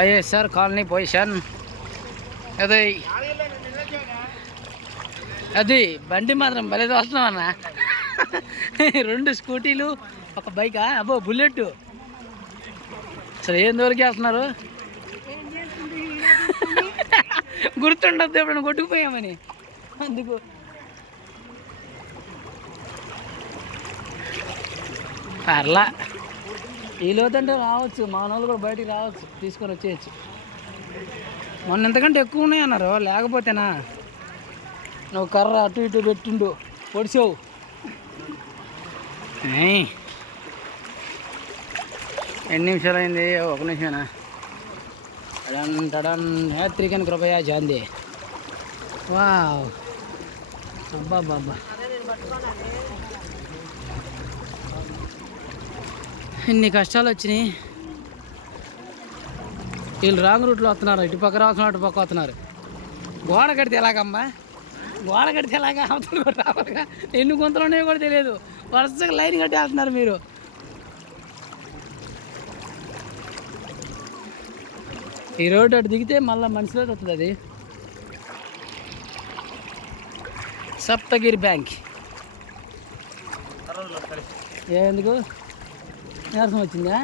ISR colony position అది. అది బండి మాత్రం భలే వస్తున్నాం అన్న. 2 స్కూటీలు, ఒక బైకా, అబ్బో బుల్లెట్. అసలు ఏం దొరికేస్తున్నారు. గుర్తుండద్దు ఎప్పుడైనా కొట్టుకుపోయామని. అందుకు అట్లా ఈ లోతంటే రావచ్చు, మానవులు కూడా బయటికి రావచ్చు, తీసుకొని వచ్చేయచ్చు. మొన్న ఎంతకంటే ఎక్కువ ఉన్నాయి అన్నారు. లేకపోతేనా నువ్వు కర్ర అటు ఇటు పెట్టిండు పొడిచావు. ఎన్ని నిమిషాలు అయింది? 1 నిమిషమేనా? టడన్ టడన్ యాత్రికన్ కృపయా జాంది. వావ్, అబ్బా బాబా, ఇన్ని కష్టాలు వచ్చినాయి. వీళ్ళు రాంగ్ రూట్లో వస్తున్నారు. ఇటు పక్క రావాల్సిన అటు పక్క వస్తున్నారు. గోడ కడితే ఎలాగమ్మా? గోడ కడితే ఎలాగా? అవతల కూడా రావాలిగా. ఎన్ని గుంతలు ఉన్నాయో కూడా తెలియదు. వరుసగా లైన్ కట్టి వెళ్తున్నారు మీరు. ఈ రోడ్డు అటు దిగితే మళ్ళీ మనిషిలోకి వస్తుంది. అది సప్తగిరి బ్యాంక్. ఎందుకు నీరసం వచ్చిందా?